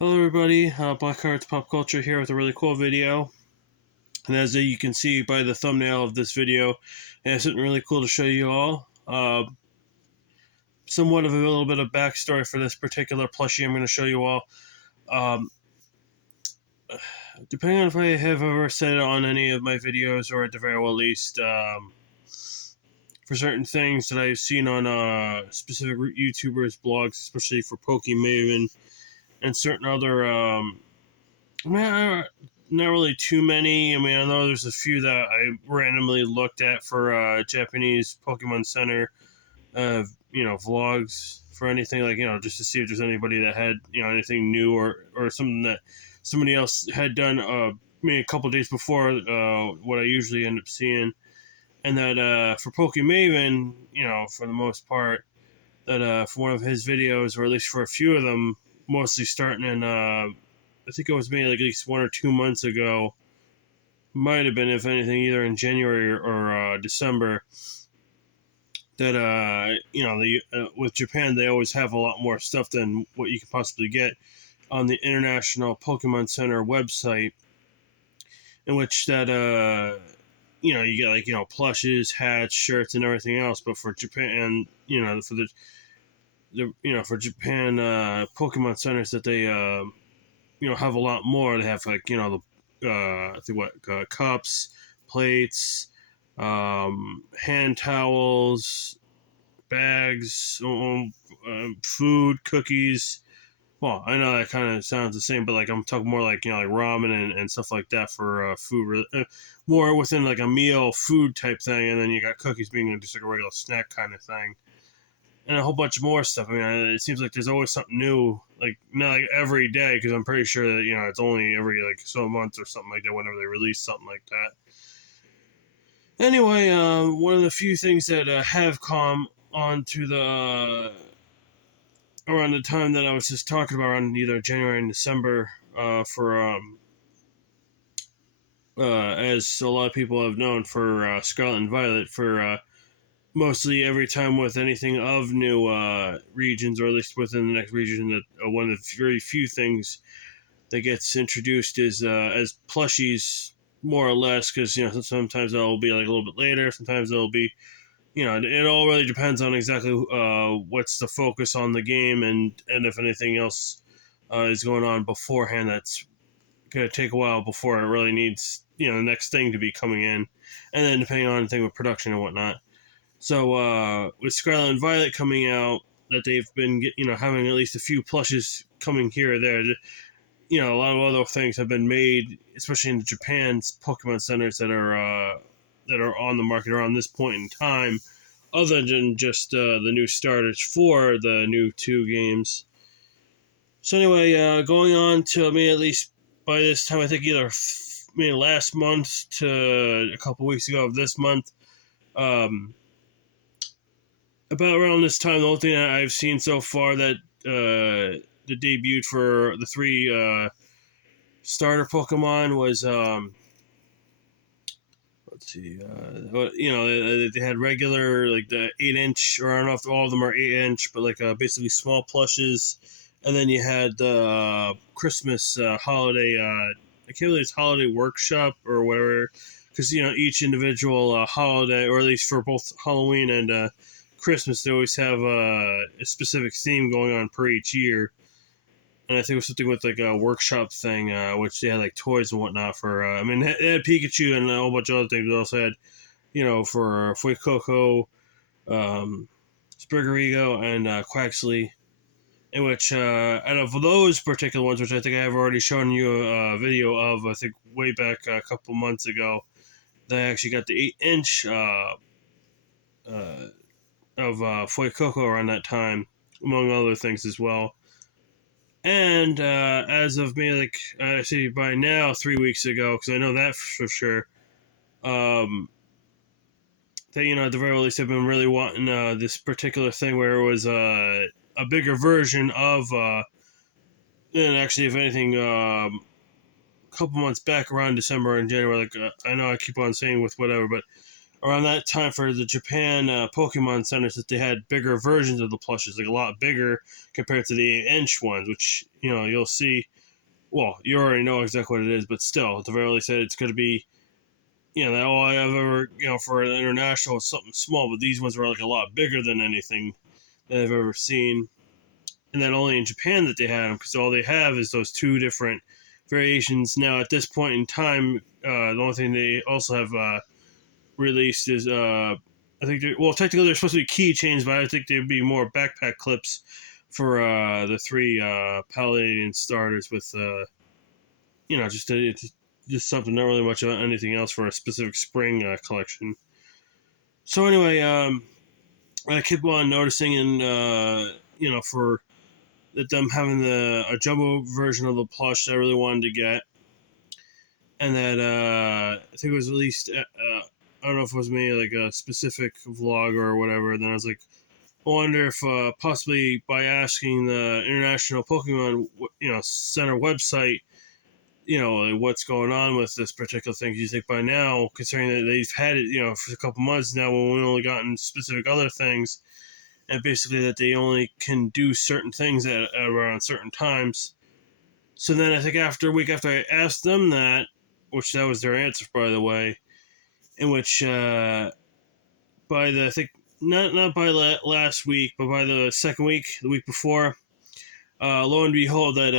Hello everybody, Black Hearts Pop Culture here with a really cool video. And as you can see by the thumbnail of this video, I have something really cool to show you all. Somewhat of a little bit of backstory for this particular plushie I'm going to show you all. Um, Depending on if I have ever said it on any of my videos, or at the very least, for certain things that I've seen on specific YouTubers' blogs, especially for Pokemon and certain other not really too many. I mean, I know there's a few that I randomly looked at for Japanese Pokemon Center, vlogs for anything, like, just to see if there's anybody that had, anything new, or something that somebody else had done, maybe a couple days before what I usually end up seeing. And that for Pokemon, for the most part, that for one of his videos, or at least for a few of them, mostly starting in I think it was maybe like at least 1 or 2 months ago. Might have been, if anything, either in January or December. That with Japan, they always have a lot more stuff than what you can possibly get on the International Pokemon Center website. In which that you get, like, plushes, hats, shirts, and everything else. But for Japan, for Japan Pokemon centers, that they have a lot more. They have, like, the I think what cups, plates, hand towels, bags, food, cookies. Well, I know that kind of sounds the same, but, like, I'm talking more like, like ramen and stuff like that for food, more within like a meal food type thing. And then you got cookies being just like a regular snack kind of thing, and a whole bunch more stuff. I mean, it seems like there's always something new, like not like every day, because I'm pretty sure that it's only every like so month or something like that whenever they release something like that. Anyway, one of the few things that have come onto the around the time that I was just talking about, around either January and December, for as a lot of people have known, for Scarlet and Violet, for mostly every time with anything of new regions, or at least within the next region, that one of the very few things that gets introduced is as plushies, more or less, because sometimes that'll be like a little bit later, sometimes it'll be, it all really depends on exactly what's the focus on the game, and if anything else is going on beforehand that's gonna take a while before it really needs the next thing to be coming in, and then depending on the thing with production and whatnot. So with Scarlet and Violet coming out, that they've been having at least a few plushes coming here or there. A lot of other things have been made, especially in Japan's Pokemon centers, that are on the market around this point in time, other than just the new starters for the new two games. So anyway, going on to, I mean, at least by this time, I think either maybe last month to a couple weeks ago of this month. About around this time, the only thing that I've seen so far that that debuted for the three starter Pokemon was, let's see, they had regular, like, the 8 inch, or I don't know if all of them are 8 inch, but like basically small plushes. And then you had the Christmas holiday. I can't believe it's holiday workshop or whatever, because each individual holiday, or at least for both Halloween and Christmas, they always have a specific theme going on per each year. And I think it was something with like a workshop thing, which they had like toys and whatnot for. I mean, it had Pikachu and a whole bunch of other things. They also had, for Feucoco, Sprigorigo, and Quaxley. In which, out of those particular ones, which I think I have already shown you a video of, I think way back a couple months ago, they actually got the 8 inch of Feucoco around that time, among other things as well. And as of maybe, like, I say by now, 3 weeks ago, because I know that for sure, that, at the very least, I've been really wanting this particular thing where it was a bigger version of, and actually, if anything, a couple months back around December and January, like, I know I keep on saying with whatever, but around that time for the Japan Pokemon centers that they had bigger versions of the plushes, like a lot bigger compared to the inch ones, which you'll see. Well, you already know exactly what it is, but still, at the very least, said it's going to be that all I have ever for an international is something small, but these ones were like a lot bigger than anything that I've ever seen. And then only in Japan that they had them, because all they have is those two different variations. Now, at this point in time, the only thing they also have released is I think technically they're supposed to be keychains, but I think they'd be more backpack clips for the three Paladin starters with just something, not really much of anything else for a specific spring collection. So anyway, I keep on noticing, and for that them having a jumbo version of the plush that I really wanted to get, and that I think it was released. I don't know if it was maybe like a specific vlog or whatever. And then I was like, I wonder if possibly by asking the International Pokemon Center website, what's going on with this particular thing. Do you think by now, considering that they've had it, for a couple months now, when we've only gotten specific other things, and basically that they only can do certain things at around certain times. So then I think after a week after I asked them that, which that was their answer, by the way, in which by the I think not by last week, but by the second week, the week before, lo and behold, that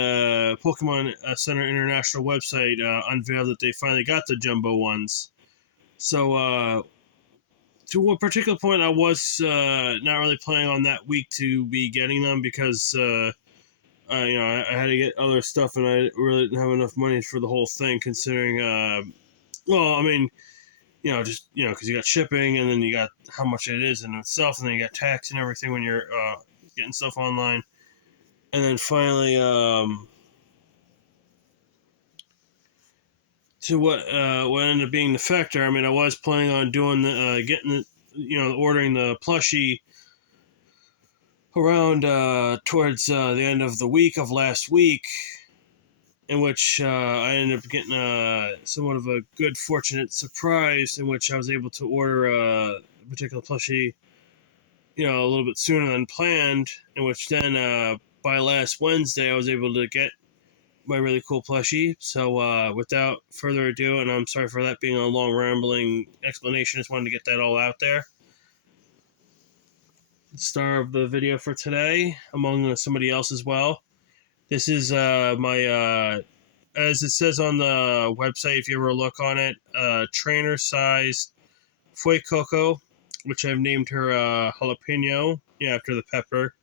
Pokemon Center International website unveiled that they finally got the jumbo ones. So to a particular point, I was not really planning on that week to be getting them because I had to get other stuff, and I really didn't have enough money for the whole thing. Considering, well, I mean, just because you got shipping, and then you got how much it is in itself, and then you got tax and everything when you're getting stuff online, and then finally, to what ended up being the factor. I mean, I was planning on doing the getting the ordering the plushie around towards the end of the week of last week, in which I ended up getting somewhat of a good fortunate surprise, in which I was able to order a particular plushie, a little bit sooner than planned, in which then by last Wednesday I was able to get my really cool plushie. So without further ado, and I'm sorry for that being a long rambling explanation, just wanted to get that all out there. The star of the video for today, among somebody else as well. This is my as it says on the website, if you ever look on it, trainer-sized Feucoco, which I've named her Jalapeno, after the pepper.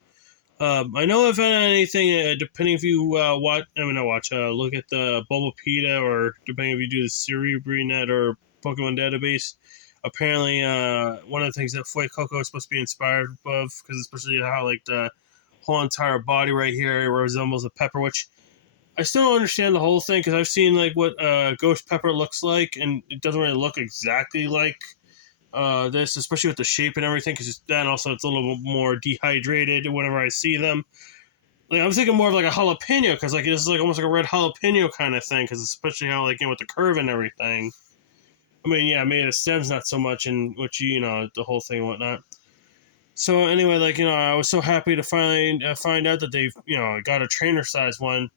I know if anything, depending if you look at the Bulbapedia, or depending if you do the Cerebrinet or Pokemon database, apparently one of the things that Feucoco is supposed to be inspired of, because especially how like the whole entire body right here resembles a pepper, which I still don't understand the whole thing, because I've seen like what ghost pepper looks like, and it doesn't really look exactly like this, especially with the shape and everything, because then also it's a little bit more dehydrated whenever I see them. Like, I'm thinking more of like a jalapeno, because like this is like almost like a red jalapeno kind of thing, because especially how like with the curve and everything. I mean, yeah, maybe the stem's not so much, and which the whole thing and whatnot. So anyway, like I was so happy to finally find out that they've got a trainer size one,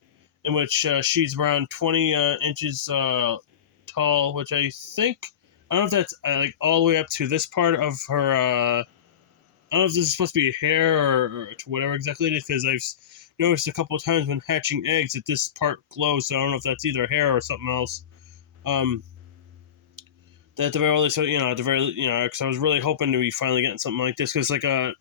in which she's around 20 inches tall, which I think, I don't know if that's like all the way up to this part of her. I don't know if this is supposed to be hair or to whatever exactly it is, because I've noticed a couple of times when hatching eggs that this part glows. So I don't know if that's either hair or something else. At the very least, at the very, because I was really hoping to be finally getting something like this, because like I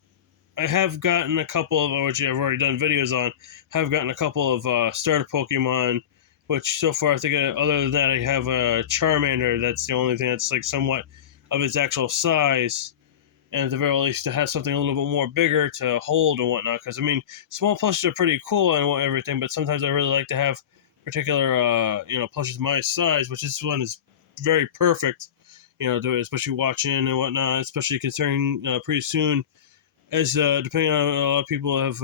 have gotten a couple of, which I've already done videos on, have gotten a couple of starter Pokemon, which so far I think other than that I have a Charmander. That's the only thing that's like somewhat of its actual size, and at the very least to have something a little bit more bigger to hold and whatnot. Because I mean, small plushes are pretty cool and everything, but sometimes I really like to have particular plushes my size, which this one is very perfect. Especially watching and whatnot, especially considering pretty soon, as depending on a lot of people have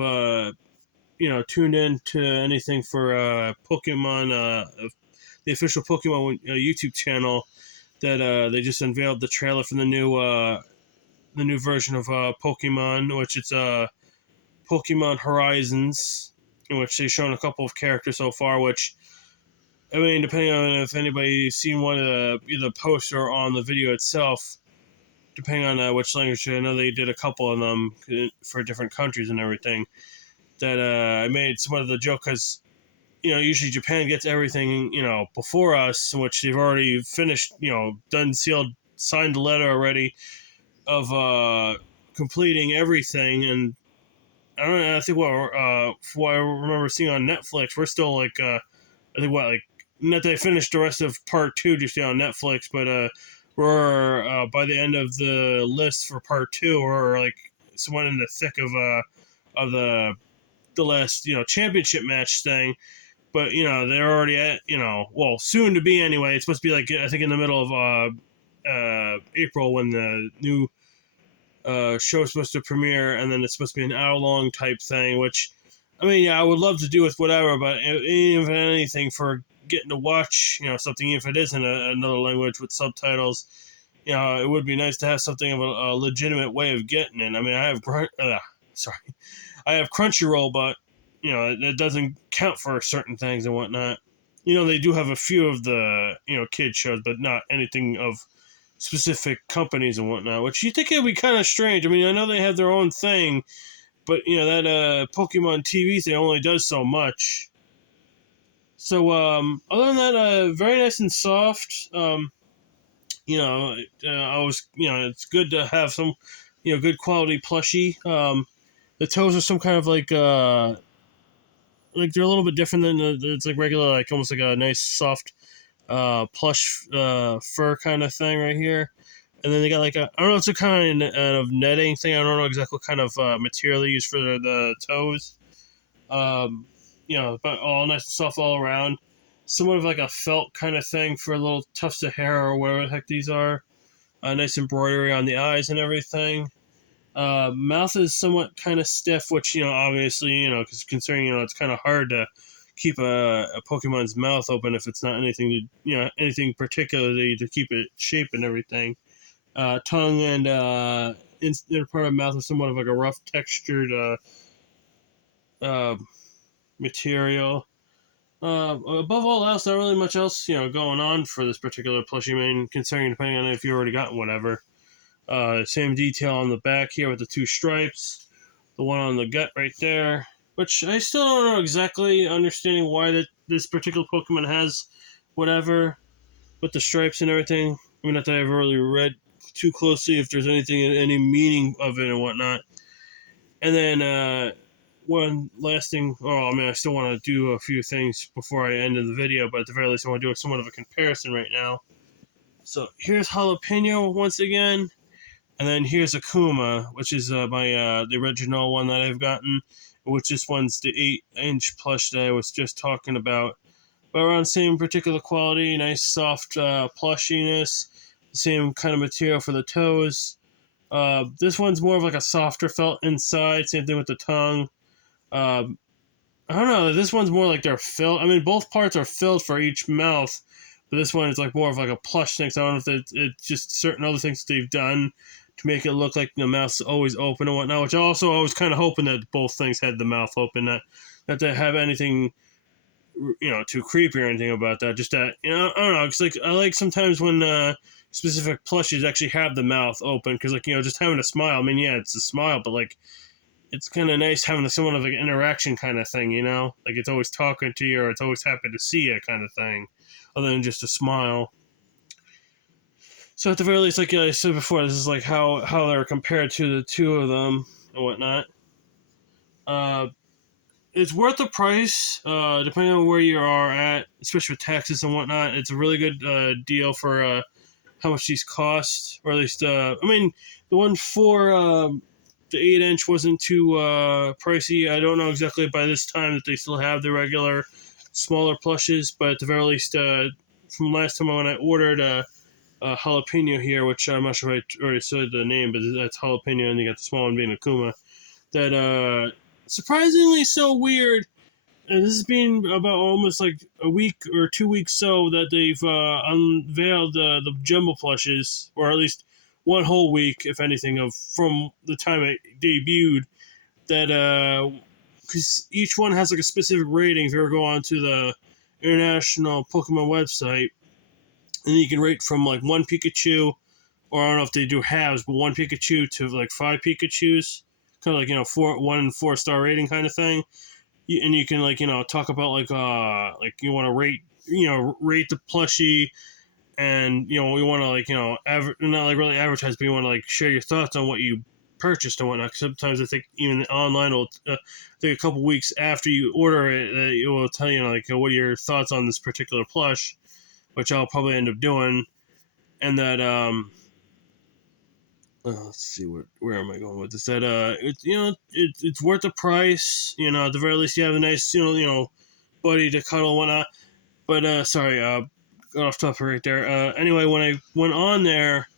tuned in to anything for Pokemon, the official Pokemon YouTube channel, that they just unveiled the trailer for the new version of Pokemon, which it's Pokemon Horizons, in which they've shown a couple of characters so far. Which, I mean, depending on if anybody's seen one of either poster or on the video itself, depending on which language, I know they did a couple of them for different countries and everything. That I made somewhat of the joke because usually Japan gets everything before us, which they've already finished, done, sealed, signed the letter already of completing everything. And I don't know. I think from what I remember seeing on Netflix, we're still like I think not that I finished the rest of part two just on Netflix, but we're by the end of the list for part two, we're like somewhat in the thick of the last championship match thing. But they're already at well, soon to be anyway. It's supposed to be like I think in the middle of April when the new show is supposed to premiere, and then it's supposed to be an hour-long type thing, which, I mean, yeah, I would love to do with whatever, but even anything for getting to watch, something, if it isn't another language with subtitles, it would be nice to have something of a legitimate way of getting it. I mean, I have Crunchyroll, but, it doesn't count for certain things and whatnot. They do have a few of the, kid shows, but not anything of specific companies and whatnot, which you think it would be kind of strange. I mean, I know they have their own thing, but that Pokemon TV thing only does so much. So other than that, very nice and soft. I was it's good to have some good quality plushie. The toes are some kind of like they're a little bit different than it's like regular, like almost like a nice soft plush fur kind of thing right here. And then they got like I don't know, it's a kind of netting thing. I don't know exactly what kind of material they use for the toes. But all nice and soft all around. Somewhat of like a felt kind of thing for little tufts of hair or whatever the heck these are. Nice embroidery on the eyes and everything. Mouth is somewhat kind of stiff, which obviously because considering it's kind of hard to keep a Pokemon's mouth open if it's not anything to anything particularly to keep it shape and everything. Tongue and inner part of the mouth is somewhat of like a rough textured uh, material. Above all else, not really much else going on for this particular plushie. I mean, considering depending on if you already got whatever. Same detail on the back here with the two stripes. The one on the gut right there, which I still don't know exactly understanding why this particular Pokemon has whatever with the stripes and everything. I mean, not that I've really read too closely if there's any meaning of it and whatnot. And then one last thing. Oh, I mean, I still want to do a few things before I end the video, but at the very least, I want to do somewhat of a comparison right now. So here's Jalapeno once again, and then here's Akuma, which is the original one that I've gotten, which this one's the 8-inch plush that I was just talking about. But around the same particular quality, nice soft plushiness, same kind of material for the toes. This one's more of like a softer felt inside, same thing with the tongue. I don't know, this one's more like they're filled. I mean, both parts are filled for each mouth, but this one is like more of like a plush thing, so I don't know if it's just certain other things that they've done to make it look like the mouth's always open and whatnot, which also I was kind of hoping that both things had the mouth open, not to have anything too creepy or anything about that. Just that I don't know. It's like I like sometimes when specific plushies actually have the mouth open because just having a smile. I mean, yeah, it's a smile, but like it's kind of nice having someone of like an interaction kind of thing. Like it's always talking to you or it's always happy to see you kind of thing, other than just a smile. So at the very least, like I said before, this is like how they're compared to the two of them and whatnot. It's worth the price, depending on where you are at, especially with taxes and whatnot. It's a really good deal for how much these cost, or at least, I mean, the one for the 8-inch wasn't too pricey. I don't know exactly by this time that they still have the regular smaller plushes, but at the very least, from last time when I ordered jalapeno here, which I'm not sure if I already said the name, but that's jalapeno, and you got the small one being Akuma. That surprisingly so weird. and this has been about almost like a week or 2 weeks so that they've unveiled the jumbo plushes, or at least one whole week, if anything, of from the time it debuted. That because each one has like a specific rating. If you ever go onto the international Pokemon website, and you can rate from like one Pikachu, or I don't know if they do halves, but one Pikachu to like five Pikachu's, kind of like four, 1 and 4 star rating kind of thing. And you can like talk about like you want to rate rate the plushie, and you want to like not like really advertise, but you want to like share your thoughts on what you purchased and whatnot. 'Cause sometimes I think even online will I think a couple weeks after you order it, it will tell you like what are your thoughts on this particular plush, which I'll probably end up doing. And that let's see where am I going with this? That it's worth the price. At the very least you have a nice buddy to cuddle and whatnot. But sorry, got off topic right there. Anyway, when I went on there,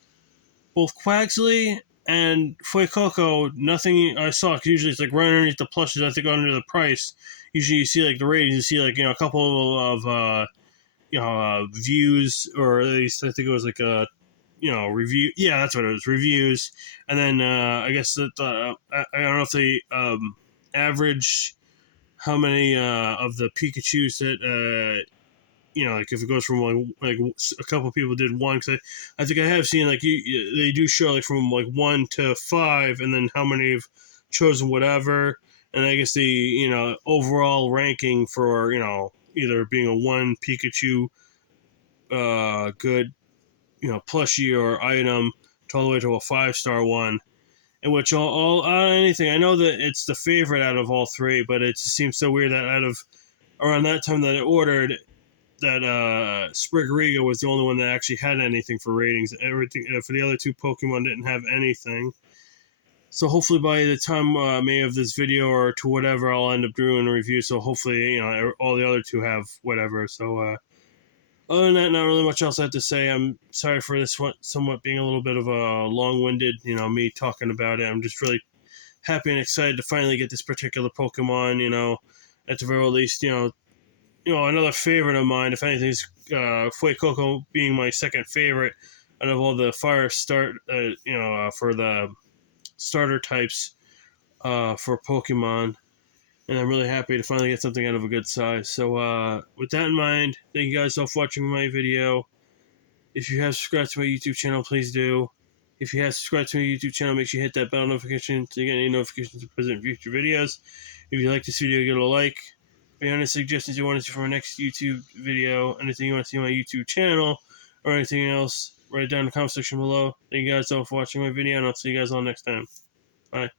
both Quaxley and Feucoco, nothing I saw. Cause usually it's like right underneath the plushes. I think under the price. Usually you see like the ratings. You see like a couple of views, or at least I think it was like a review. Yeah, that's what it was, reviews. And then I guess that I don't know if they average how many of the Pikachu's that like if it goes from like a couple of people did one, because I think I have seen like they do show like from like 1 to 5, and then how many have chosen whatever, and I guess the overall ranking for either being a 1 Pikachu good plushie or item to all the way to a 5 star one. In which all anything, I know that it's the favorite out of all three, but it just seems so weird that out of around that time that I ordered, that Sprigariga was the only one that actually had anything for ratings. Everything for the other two Pokemon didn't have anything. So hopefully by the time maybe of this video or to whatever, I'll end up doing a review. So hopefully all the other two have whatever. So other than that, not really much else I have to say. I'm sorry for this one, somewhat being a little bit of a long-winded, me talking about it. I'm just really happy and excited to finally get this particular Pokemon. At the very least, another favorite of mine. If anything, is Feucoco being my second favorite out of all the fire start. For the starter types for Pokemon. And I'm really happy to finally get something out of a good size. So with that in mind, thank you guys all for watching my video. If you have subscribed to my YouTube channel, please do. If you have subscribed to my YouTube channel, make sure you hit that bell notification to get any notifications of present future videos. If you like this video, give it a like. If you have any suggestions you want to see for my next YouTube video, anything you want to see on my YouTube channel, or anything else, write it down in the comment section below. Thank you guys all for watching my video, and I'll see you guys all next time. Bye.